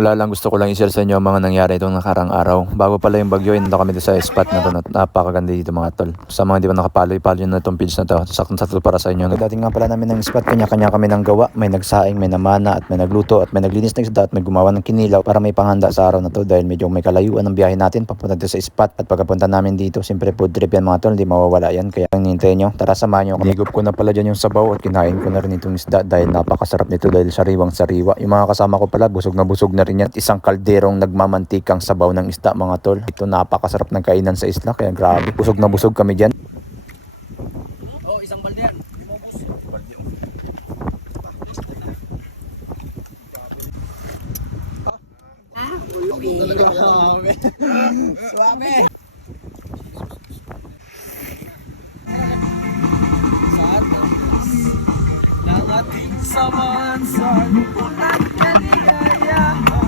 Wala lang, gusto ko lang i-share sa inyo ang mga nangyari itong nakarang araw. Bago pala yung bagyo, inunta kami dito sa spot na to. Napakaganda dito mga tol. Sa mga hindi pa nakapalo, ipalo nyo na itong page na to. Saktong-sakto para sa inyo. Dating nga pala namin ng spot, kanya-kanya kami ng gawa. May nagsaing, may namana, at may nagluto, at may naglinis ng isda, at may gumawa ng kinilaw para may panghanda sa araw na to. Dahil medyo may kalayuan ng biyahe natin papunta dito sa spot. At pagkapunta namin dito, siyempre food trip yan mga tol. Hindi mawawala yan. Kaya ang hinintay nyo, tara samahan nyo. Nigop ko na pala dyan yung sabaw at kinain ko na rin itong isda dahil napakasarap nito dahil sariwang-sariwa. Yung mga kasama ko pala, busog na rin yan. Isang kalderong nagmamantikang sabaw ng isda mga tol. Ito napakasarap ng kainan sa isla kaya grabe. Busog na busog kami dyan. Oh, isang balde yan. Suwabe. Sa ating samahan sa